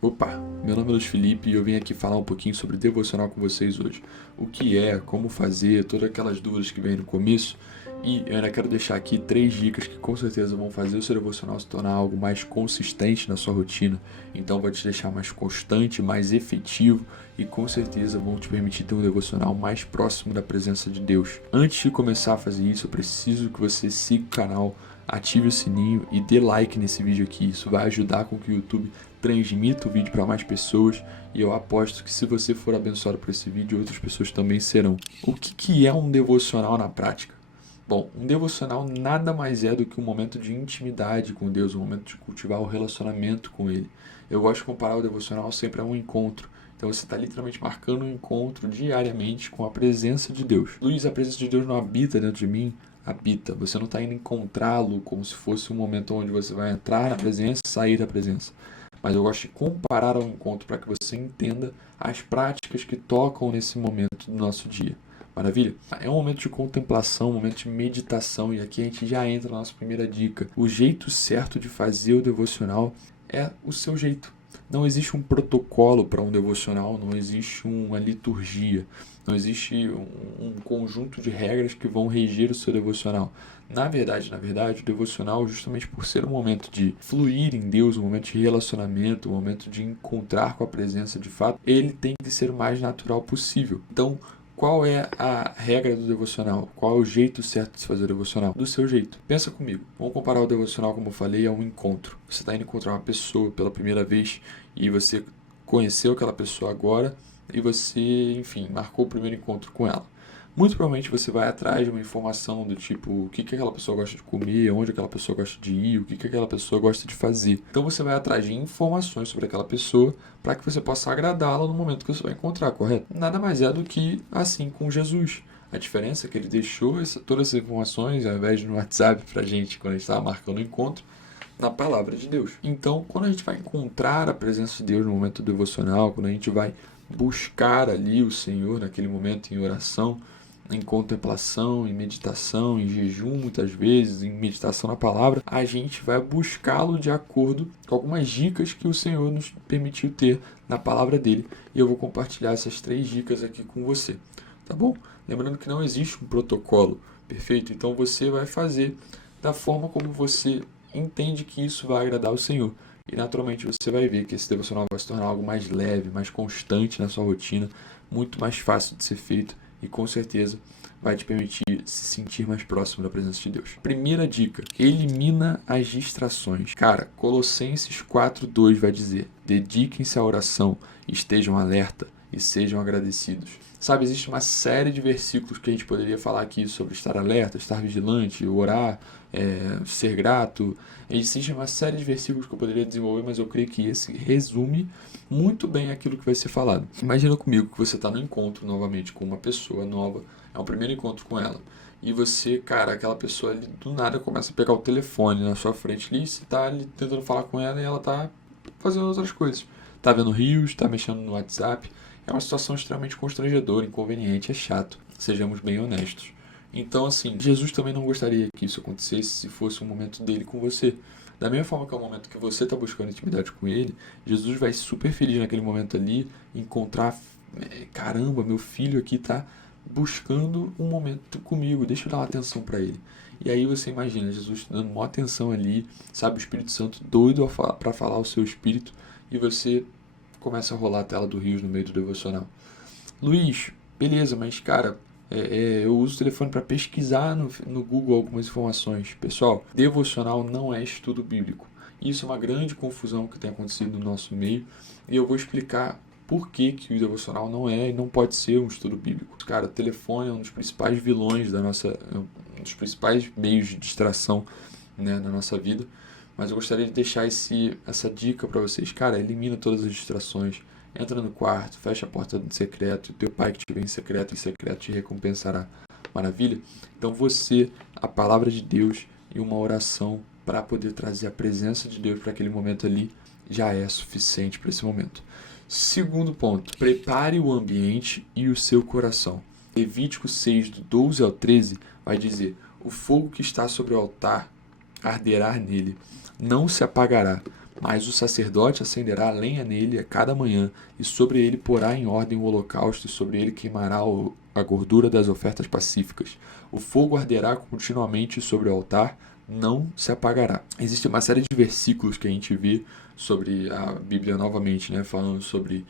Opa, meu nome é Luiz Felipe e eu vim aqui falar um pouquinho sobre devocional com vocês hoje. O que é, como fazer, todas aquelas dúvidas que vem no começo. E eu ainda quero deixar aqui 3 dicas que com certeza vão fazer o seu devocional se tornar algo mais consistente na sua rotina. Então vai te deixar mais constante, mais efetivo e com certeza vão te permitir ter um devocional mais próximo da presença de Deus. Antes de começar a fazer isso, eu preciso que você siga o canal, ative o sininho e dê like nesse vídeo aqui. Isso vai ajudar com que o YouTube transmita o vídeo para mais pessoas e eu aposto que se você for abençoado por esse vídeo, outras pessoas também serão. O que é um devocional na prática? Bom, um devocional nada mais é do que um momento de intimidade com Deus, um momento de cultivar o relacionamento com Ele. Eu gosto de comparar o devocional sempre a um encontro. Então você está literalmente marcando um encontro diariamente com a presença de Deus. Luiz, a presença de Deus não habita dentro de mim? Habita. Você não está indo encontrá-lo como se fosse um momento onde você vai entrar na presença e sair da presença. Mas eu gosto de comparar ao encontro para que você entenda as práticas que tocam nesse momento do nosso dia. Maravilha? É um momento de contemplação, um momento de meditação, e aqui a gente já entra na nossa primeira dica. O jeito certo de fazer o devocional é o seu jeito. Não existe um protocolo para um devocional, não existe uma liturgia, não existe um conjunto de regras que vão reger o seu devocional. Na verdade, o devocional, justamente por ser um momento de fluir em Deus, um momento de relacionamento, um momento de encontrar com a presença de fato, ele tem que ser o mais natural possível. Então, qual é a regra do devocional? Qual é o jeito certo de se fazer o devocional? Do seu jeito. Pensa comigo. Vamos comparar o devocional, como eu falei, a um encontro. Você está indo encontrar uma pessoa pela primeira vez e você conheceu aquela pessoa agora e você, enfim, marcou o primeiro encontro com ela. Muito provavelmente você vai atrás de uma informação do tipo o que aquela pessoa gosta de comer, onde aquela pessoa gosta de ir, o que aquela pessoa gosta de fazer. Então você vai atrás de informações sobre aquela pessoa para que você possa agradá-la no momento que você vai encontrar, correto? Nada mais é do que assim com Jesus. A diferença é que ele deixou todas essas informações, ao invés de no WhatsApp para a gente, quando a gente estava marcando o encontro, na palavra de Deus. Então, quando a gente vai encontrar a presença de Deus no momento devocional, quando a gente vai buscar ali o Senhor naquele momento em oração, em contemplação, em meditação, em jejum muitas vezes, em meditação na palavra, a gente vai buscá-lo de acordo com algumas dicas que o Senhor nos permitiu ter na palavra dele. E eu vou compartilhar essas 3 dicas aqui com você, tá bom? Lembrando que não existe um protocolo perfeito, então você vai fazer da forma como você entende que isso vai agradar o Senhor. E naturalmente você vai ver que esse devocional vai se tornar algo mais leve, mais constante na sua rotina, muito mais fácil de ser feito e com certeza vai te permitir se sentir mais próximo da presença de Deus. Primeira dica: elimina as distrações. Cara, Colossenses 4:2 vai dizer: dediquem-se à oração, estejam alerta e sejam agradecidos. Sabe, existe uma série de versículos que a gente poderia falar aqui sobre estar alerta, estar vigilante, orar, ser grato. Existe uma série de versículos que eu poderia desenvolver, mas eu creio que esse resume muito bem aquilo que vai ser falado. Imagina comigo que você está no encontro novamente com uma pessoa nova, é o primeiro encontro com ela. E você, cara, aquela pessoa ali do nada começa a pegar o telefone na sua frente ali, você está ali tentando falar com ela e ela está fazendo outras coisas. Tá vendo rios, tá mexendo no WhatsApp. É uma situação extremamente constrangedora, inconveniente, é chato. Sejamos bem honestos. Então, assim, Jesus também não gostaria que isso acontecesse se fosse um momento dele com você. Da mesma forma que é o momento que você está buscando intimidade com ele, Jesus vai super feliz naquele momento ali, encontrar, caramba, meu filho aqui está buscando um momento comigo, deixa eu dar uma atenção para ele. E aí você imagina, Jesus dando uma atenção ali, sabe, o Espírito Santo doido para falar ao seu espírito, e você começa a rolar a tela do Rios no meio do devocional. Luiz, beleza, mas cara, eu uso o telefone para pesquisar no Google algumas informações. Pessoal, devocional não é estudo bíblico. Isso é uma grande confusão que tem acontecido no nosso meio e eu vou explicar por que o devocional não é e não pode ser um estudo bíblico. Cara, o telefone é um dos principais vilões um dos principais meios de distração, né, na nossa vida. Mas eu gostaria de deixar essa dica para vocês. Cara, elimina todas as distrações. Entra no quarto, fecha a porta do secreto. Teu pai que te vê em secreto te recompensará. Maravilha? Então você, a palavra de Deus e uma oração para poder trazer a presença de Deus para aquele momento ali já é suficiente para esse momento. Segundo ponto, prepare o ambiente e o seu coração. Levítico 6, do 12 ao 13, vai dizer: o fogo que está sobre o altar arderá nele, não se apagará, Mas o sacerdote acenderá a lenha nele a cada manhã, e sobre ele porá em ordem o holocausto, e sobre ele queimará a gordura das ofertas pacíficas. O fogo arderá continuamente sobre o altar, não se apagará. Existe uma série de versículos que a gente vê sobre a Bíblia novamente, né, falando sobre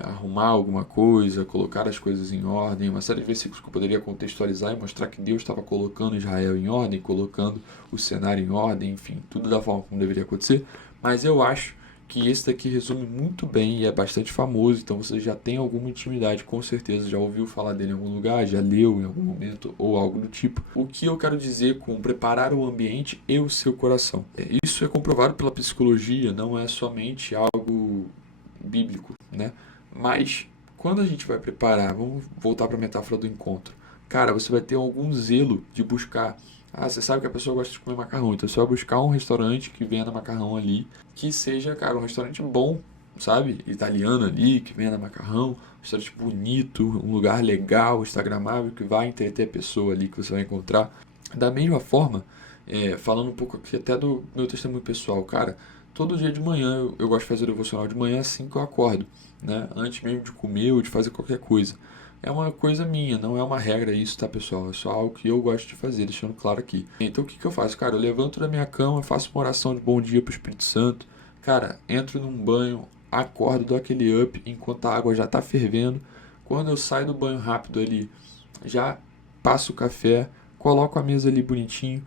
arrumar alguma coisa, colocar as coisas em ordem, uma série de versículos que eu poderia contextualizar e mostrar que Deus estava colocando Israel em ordem, colocando o cenário em ordem, enfim, tudo da forma como deveria acontecer. Mas eu acho que esse daqui resume muito bem e é bastante famoso, então você já tem alguma intimidade, com certeza já ouviu falar dele em algum lugar, já leu em algum momento ou algo do tipo. O que eu quero dizer com preparar o ambiente e o seu coração? Isso é comprovado pela psicologia, não é somente algo bíblico, né? Mas quando a gente vai preparar, vamos voltar para a metáfora do encontro. Cara, você vai ter algum zelo de buscar. Ah, você sabe que a pessoa gosta de comer macarrão, então você vai buscar um restaurante que venda macarrão ali, que seja, cara, um restaurante bom, sabe? Italiano ali, que venda macarrão, um restaurante bonito, um lugar legal, instagramável, que vai entreter a pessoa ali que você vai encontrar. Da mesma forma, falando um pouco aqui até do meu testemunho pessoal, cara, todo dia de manhã eu gosto de fazer o devocional de manhã assim que eu acordo, né? Antes mesmo de comer ou de fazer qualquer coisa. É uma coisa minha, não é uma regra isso, tá, pessoal? É só algo que eu gosto de fazer, deixando claro aqui. Então o que eu faço? Cara, eu levanto da minha cama, faço uma oração de bom dia pro Espírito Santo. Cara, entro num banho, acordo, dou aquele up enquanto a água já tá fervendo. Quando eu saio do banho rápido ali, já passo o café, coloco a mesa ali bonitinho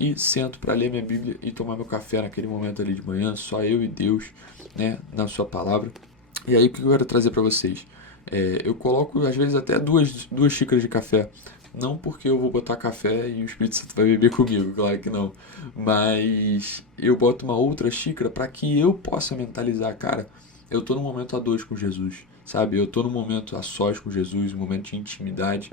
e sento para ler minha Bíblia e tomar meu café naquele momento ali de manhã, só eu e Deus, né, na sua palavra. E aí o que eu quero trazer para vocês? Eu coloco às vezes até duas xícaras de café. Não porque eu vou botar café e o Espírito Santo vai beber comigo, claro que não. Mas eu boto uma outra xícara para que eu possa mentalizar, cara, eu tô num momento a dois com Jesus, sabe? Eu tô num momento a sós com Jesus, um momento de intimidade.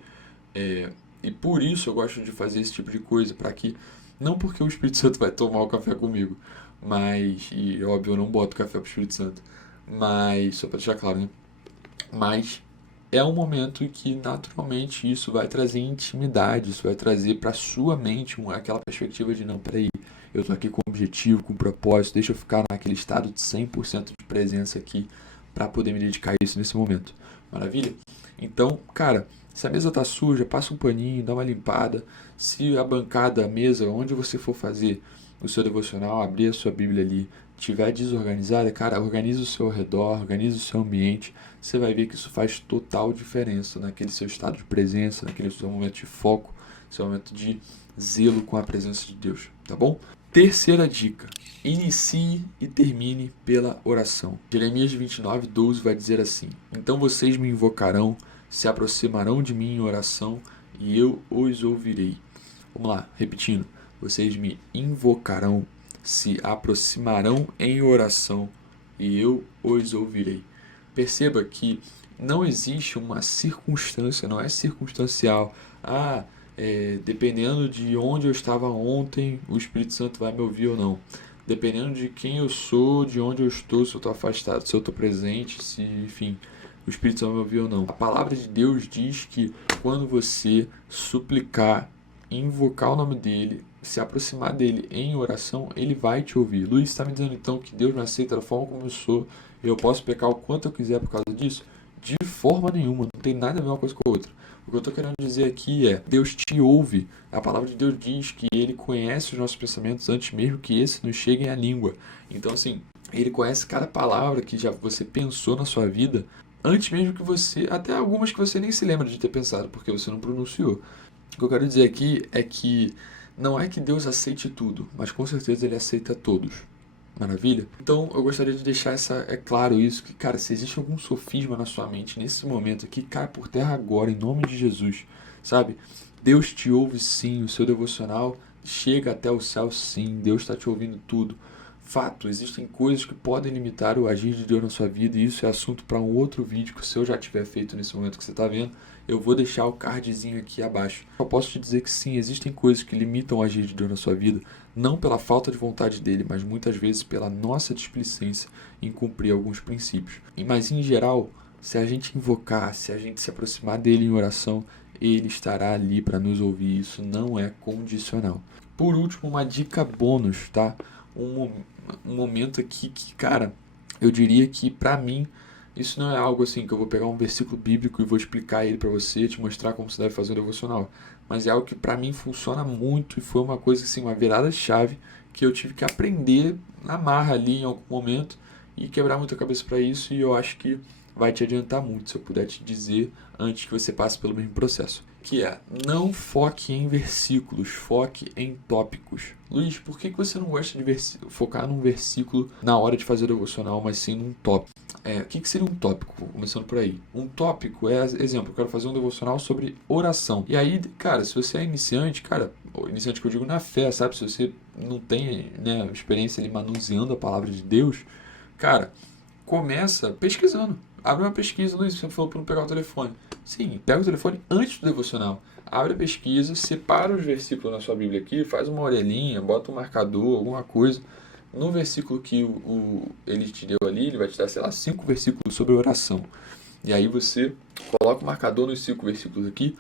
E por isso eu gosto de fazer esse tipo de coisa, para que, não porque o Espírito Santo vai tomar o café comigo, mas, e óbvio eu não boto café pro Espírito Santo, mas, só para deixar claro, né? Mas é um momento em que naturalmente isso vai trazer intimidade, isso vai trazer para sua mente aquela perspectiva de não, peraí, eu tô aqui com objetivo, com propósito, deixa eu ficar naquele estado de 100% de presença aqui para poder me dedicar a isso nesse momento. Maravilha? Então, cara, se a mesa tá suja, passa um paninho, dá uma limpada. Se a bancada, a mesa, onde você for fazer o seu devocional, abrir a sua Bíblia ali, estiver desorganizada, cara, organiza o seu ao redor, organiza o seu ambiente. Você vai ver que isso faz total diferença naquele seu estado de presença, naquele seu momento de foco, seu momento de zelo com a presença de Deus, tá bom? Terceira dica: inicie e termine pela oração. Jeremias 29:12 vai dizer assim: então vocês me invocarão, se aproximarão de mim em oração e eu os ouvirei. Vamos lá, repetindo: vocês me invocarão, se aproximarão em oração e eu os ouvirei. Perceba que não existe uma circunstância, não é circunstancial. Dependendo de onde eu estava ontem, o Espírito Santo vai me ouvir ou não. Dependendo de quem eu sou, de onde eu estou, se eu estou afastado, se eu estou presente, se, enfim, o Espírito Santo vai me ouvir ou não. A palavra de Deus diz que quando você suplicar, invocar o nome dele, se aproximar dele em oração, ele vai te ouvir. Luiz está me dizendo então que Deus me aceita da forma como eu sou, eu posso pecar o quanto eu quiser por causa disso? De forma nenhuma, não tem nada a ver uma coisa com a outra. O que eu estou querendo dizer aqui é, Deus te ouve. A palavra de Deus diz que Ele conhece os nossos pensamentos antes mesmo que esses nos cheguem à língua. Então, assim, Ele conhece cada palavra que já você pensou na sua vida, antes mesmo que você, até algumas que você nem se lembra de ter pensado, porque você não pronunciou. O que eu quero dizer aqui é que não é que Deus aceite tudo, mas com certeza Ele aceita todos. Maravilha? Então eu gostaria de deixar claro isso, que cara, se existe algum sofisma na sua mente nesse momento aqui, cai por terra agora, em nome de Jesus, sabe? Deus te ouve sim, o seu devocional chega até o céu sim, Deus está te ouvindo tudo. Fato, existem coisas que podem limitar o agir de Deus na sua vida, e isso é assunto para um outro vídeo que se eu já tiver feito nesse momento que você está vendo, eu vou deixar o cardzinho aqui abaixo. Eu posso te dizer que sim, existem coisas que limitam o agir de Deus na sua vida, não pela falta de vontade dele, mas muitas vezes pela nossa displicência em cumprir alguns princípios. Mas em geral, se a gente invocar, se a gente se aproximar dele em oração, ele estará ali para nos ouvir. Isso não é condicional. Por último, uma dica bônus, tá? um momento aqui que, cara, eu diria que pra mim isso não é algo assim que eu vou pegar um versículo bíblico e vou explicar ele pra você, te mostrar como você deve fazer um devocional. Mas é algo que pra mim funciona muito e foi uma coisa assim, uma virada de chave que eu tive que aprender na marra ali em algum momento e quebrar muita cabeça pra isso, e eu acho que vai te adiantar muito se eu puder te dizer antes que você passe pelo mesmo processo. Que é, não foque em versículos, foque em tópicos. Luiz, por que você não gosta de focar num versículo na hora de fazer o devocional, mas sim num tópico? O que seria um tópico? Começando por aí. Um tópico é, exemplo, eu quero fazer um devocional sobre oração. E aí, cara, se você é iniciante, cara, iniciante que eu digo na fé, sabe? Se você não tem, né, experiência ali manuseando a palavra de Deus, cara, começa pesquisando. Abre uma pesquisa, Luiz, você falou para não pegar o telefone. Sim, pega o telefone antes do devocional. Abre a pesquisa, separa os versículos na sua Bíblia aqui, faz uma orelhinha, bota um marcador, alguma coisa. No versículo que ele te deu ali, ele vai te dar, sei lá, 5 versículos sobre oração. E aí você coloca o marcador nos 5 versículos aqui,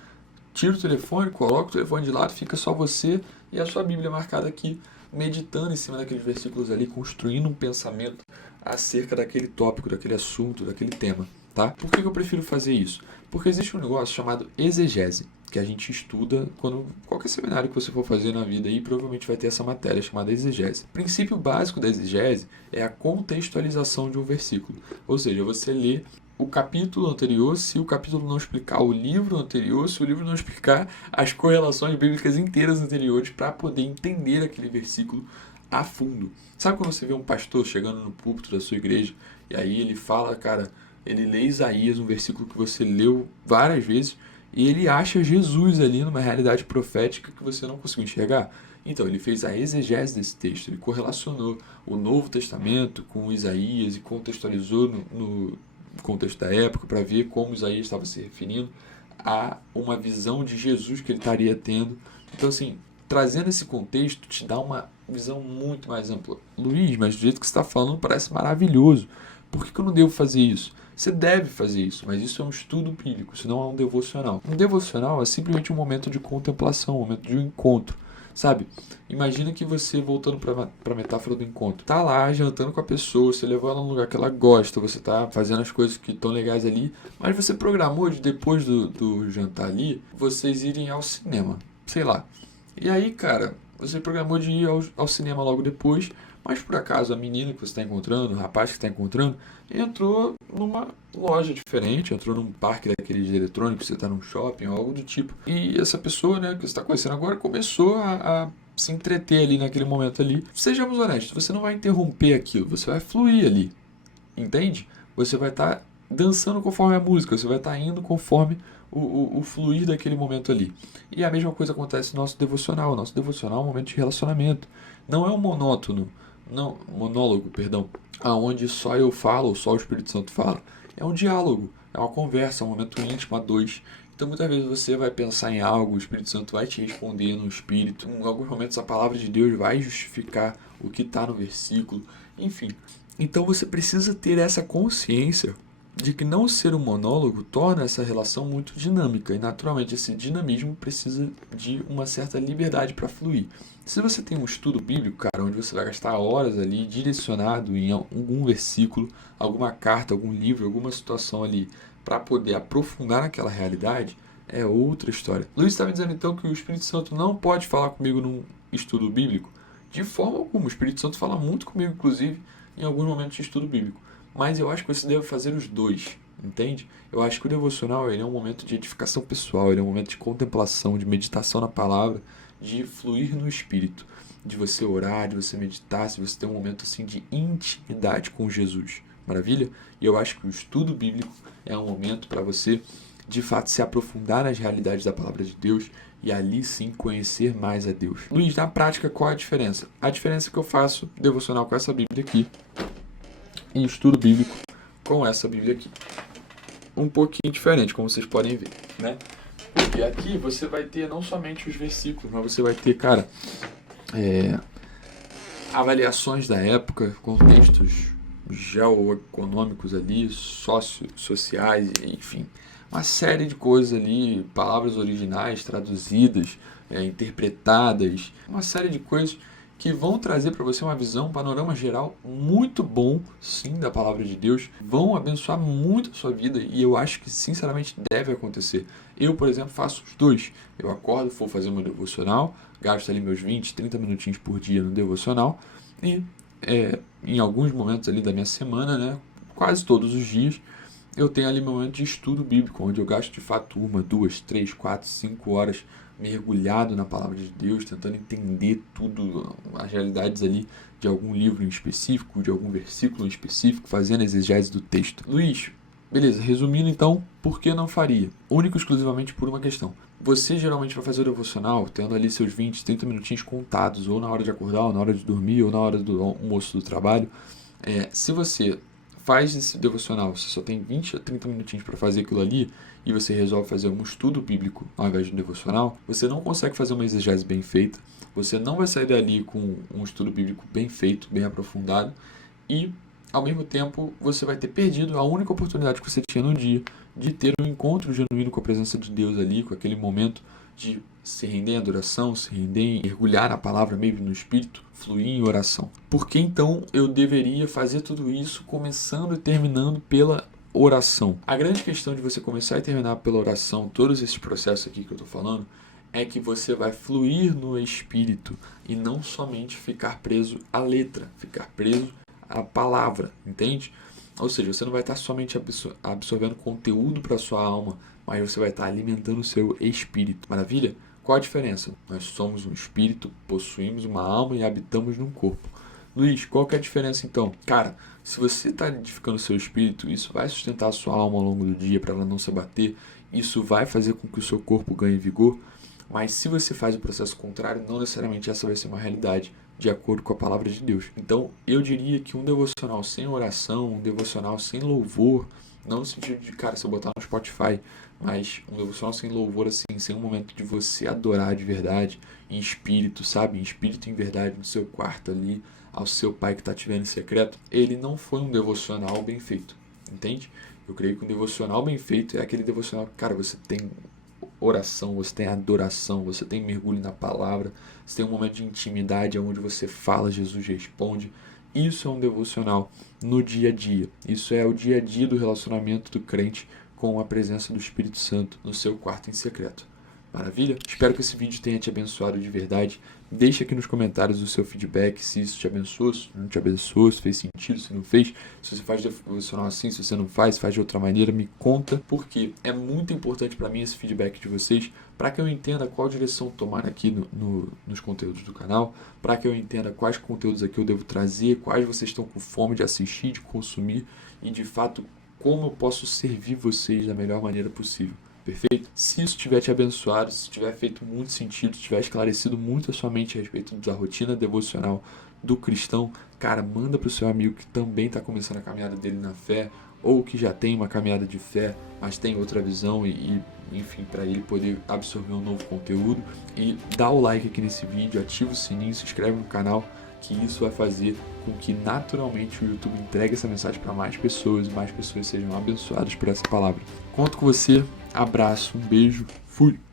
tira o telefone, coloca o telefone de lado, fica só você e a sua Bíblia marcada aqui, meditando em cima daqueles versículos ali, construindo um pensamento acerca daquele tópico, daquele assunto, daquele tema, tá? Por que eu prefiro fazer isso? Porque existe um negócio chamado exegese, que a gente estuda quando qualquer seminário que você for fazer na vida aí, provavelmente vai ter essa matéria chamada exegese. O princípio básico da exegese é a contextualização de um versículo, ou seja, você lê o capítulo anterior, se o capítulo não explicar o livro anterior, se o livro não explicar as correlações bíblicas inteiras anteriores para poder entender aquele versículo a fundo. Sabe quando você vê um pastor chegando no púlpito da sua igreja e aí ele fala, cara, ele lê Isaías, um versículo que você leu várias vezes, e ele acha Jesus ali numa realidade profética que você não conseguiu enxergar? Então, ele fez a exegese desse texto, ele correlacionou o Novo Testamento com Isaías e contextualizou no contexto da época para ver como Isaías estava se referindo a uma visão de Jesus que ele estaria tendo. Então, assim, trazendo esse contexto te dá uma visão muito mais ampla. Luiz, mas do jeito que você está falando parece maravilhoso. Por que eu não devo fazer isso? Você deve fazer isso, mas isso é um estudo bíblico, isso não é um devocional. Um devocional é simplesmente um momento de contemplação, um momento de um encontro, sabe? Imagina que você, voltando para a metáfora do encontro, tá lá jantando com a pessoa, você levou ela num lugar que ela gosta, você tá fazendo as coisas que estão legais ali, mas você programou de depois do jantar ali, vocês irem ao cinema, sei lá. E aí, cara, você programou de ir ao cinema logo depois, mas por acaso a menina que você está encontrando, o rapaz que está encontrando, entrou numa loja diferente, entrou num parque daqueles eletrônicos, você está num shopping ou algo do tipo. E essa pessoa, né, que você está conhecendo agora, começou a se entreter ali naquele momento ali. Sejamos honestos, você não vai interromper aquilo, você vai fluir ali, entende? Você vai estar dançando conforme a música, você vai estar indo conforme o fluir daquele momento ali. E a mesma coisa acontece no nosso devocional. O nosso devocional é um momento de relacionamento. Não é um monólogo, aonde só eu falo ou só o Espírito Santo fala. É um diálogo, é uma conversa, é um momento íntimo a dois. Então muitas vezes você vai pensar em algo, o Espírito Santo vai te responder no Espírito. Em alguns momentos a palavra de Deus vai justificar o que está no versículo. Enfim, então você precisa ter essa consciência de que não ser um monólogo torna essa relação muito dinâmica, e naturalmente esse dinamismo precisa de uma certa liberdade para fluir. Se você tem um estudo bíblico, cara, onde você vai gastar horas ali direcionado em algum versículo, alguma carta, algum livro, alguma situação ali para poder aprofundar naquela realidade, é outra história. Luiz está me dizendo então que o Espírito Santo não pode falar comigo num estudo bíblico? De forma alguma, o Espírito Santo fala muito comigo, inclusive, em alguns momentos de estudo bíblico. Mas eu acho que você deve fazer os dois, entende? Eu acho que o devocional ele é um momento de edificação pessoal, ele é um momento de contemplação, de meditação na palavra, de fluir no Espírito, de você orar, de você meditar, se você ter um momento assim de intimidade com Jesus. Maravilha? E eu acho que o estudo bíblico é um momento para você, de fato, se aprofundar nas realidades da palavra de Deus e ali sim conhecer mais a Deus. Luiz, na prática, qual é a diferença? A diferença é que eu faço devocional com essa Bíblia aqui e estudo bíblico com essa Bíblia aqui. Um pouquinho diferente, como vocês podem ver, né? Porque aqui você vai ter não somente os versículos, mas você vai ter, cara, avaliações da época, contextos geoeconômicos ali, sociais, enfim, uma série de coisas ali, palavras originais traduzidas, interpretadas, uma série de coisas que vão trazer para você uma visão, um panorama geral muito bom, sim, da palavra de Deus, vão abençoar muito a sua vida e eu acho que sinceramente deve acontecer. Eu, por exemplo, faço os dois. Eu acordo, vou fazer meu devocional, gasto ali meus 20, 30 minutinhos por dia no devocional e em alguns momentos ali da minha semana, né, quase todos os dias, eu tenho ali meu momento de estudo bíblico, onde eu gasto de fato 1, 2, 3, 4, 5 horas mergulhado na palavra de Deus, tentando entender tudo, as realidades ali de algum livro em específico, de algum versículo em específico, fazendo a exegese do texto. Luiz, beleza, resumindo então, por que não faria? Único e exclusivamente por uma questão. Você geralmente vai fazer o devocional tendo ali seus 20, 30 minutinhos contados, ou na hora de acordar, ou na hora de dormir, ou na hora do almoço do trabalho. Se você faz esse devocional, você só tem 20 a 30 minutinhos para fazer aquilo ali, e você resolve fazer um estudo bíblico ao invés de um devocional, você não consegue fazer uma exegese bem feita, você não vai sair dali com um estudo bíblico bem feito, bem aprofundado, e ao mesmo tempo você vai ter perdido a única oportunidade que você tinha no dia de ter um encontro genuíno com a presença de Deus ali, com aquele momento de se render em adoração, se render em mergulhar na palavra mesmo no Espírito, fluir em oração. Por que então eu deveria fazer tudo isso começando e terminando pela oração? A grande questão de você começar e terminar pela oração, todos esses processos aqui que eu estou falando, é que você vai fluir no Espírito e não somente ficar preso à letra, ficar preso à palavra, entende? Ou seja, você não vai estar somente absorvendo conteúdo para a sua alma, mas você vai estar alimentando o seu espírito. Maravilha? Qual a diferença? Nós somos um espírito, possuímos uma alma e habitamos num corpo. Luiz, qual que é a diferença então? Cara, se você está edificando o seu espírito, isso vai sustentar a sua alma ao longo do dia para ela não se abater, isso vai fazer com que o seu corpo ganhe vigor, mas se você faz o processo contrário, não necessariamente essa vai ser uma realidade, de acordo com a palavra de Deus. Então, eu diria que um devocional sem oração, um devocional sem louvor, não no sentido de, cara, se eu botar no Spotify, mas um devocional sem louvor, assim, sem um momento de você adorar de verdade, em espírito, sabe? Em espírito e em verdade, no seu quarto ali, ao seu pai que está te vendo em secreto, ele não foi um devocional bem feito, entende? Eu creio que um devocional bem feito é aquele devocional que, cara, você tem oração, você tem adoração, você tem mergulho na palavra, você tem um momento de intimidade onde você fala, Jesus responde. Isso é um devocional no dia a dia. Isso é o dia a dia do relacionamento do crente com a presença do Espírito Santo no seu quarto em secreto. Maravilha? Espero que esse vídeo tenha te abençoado de verdade. Deixa aqui nos comentários o seu feedback, se isso te abençoou, se não te abençoou, se fez sentido, se não fez. Se você faz devocional assim, se você não faz, faz de outra maneira, me conta, porque é muito importante para mim esse feedback de vocês, para que eu entenda qual direção tomar aqui nos conteúdos do canal, para que eu entenda quais conteúdos aqui eu devo trazer, quais vocês estão com fome de assistir, de consumir e de fato como eu posso servir vocês da melhor maneira possível. Perfeito? Se isso tiver te abençoado, se tiver feito muito sentido, se tiver esclarecido muito a sua mente a respeito da rotina devocional do cristão, cara, manda para o seu amigo que também está começando a caminhada dele na fé, ou que já tem uma caminhada de fé, mas tem outra visão enfim, para ele poder absorver um novo conteúdo. E dá o like aqui nesse vídeo, ativa o sininho, se inscreve no canal, que isso vai fazer com que naturalmente o YouTube entregue essa mensagem para mais pessoas e mais pessoas sejam abençoadas por essa palavra. Conto com você, abraço, um beijo, fui!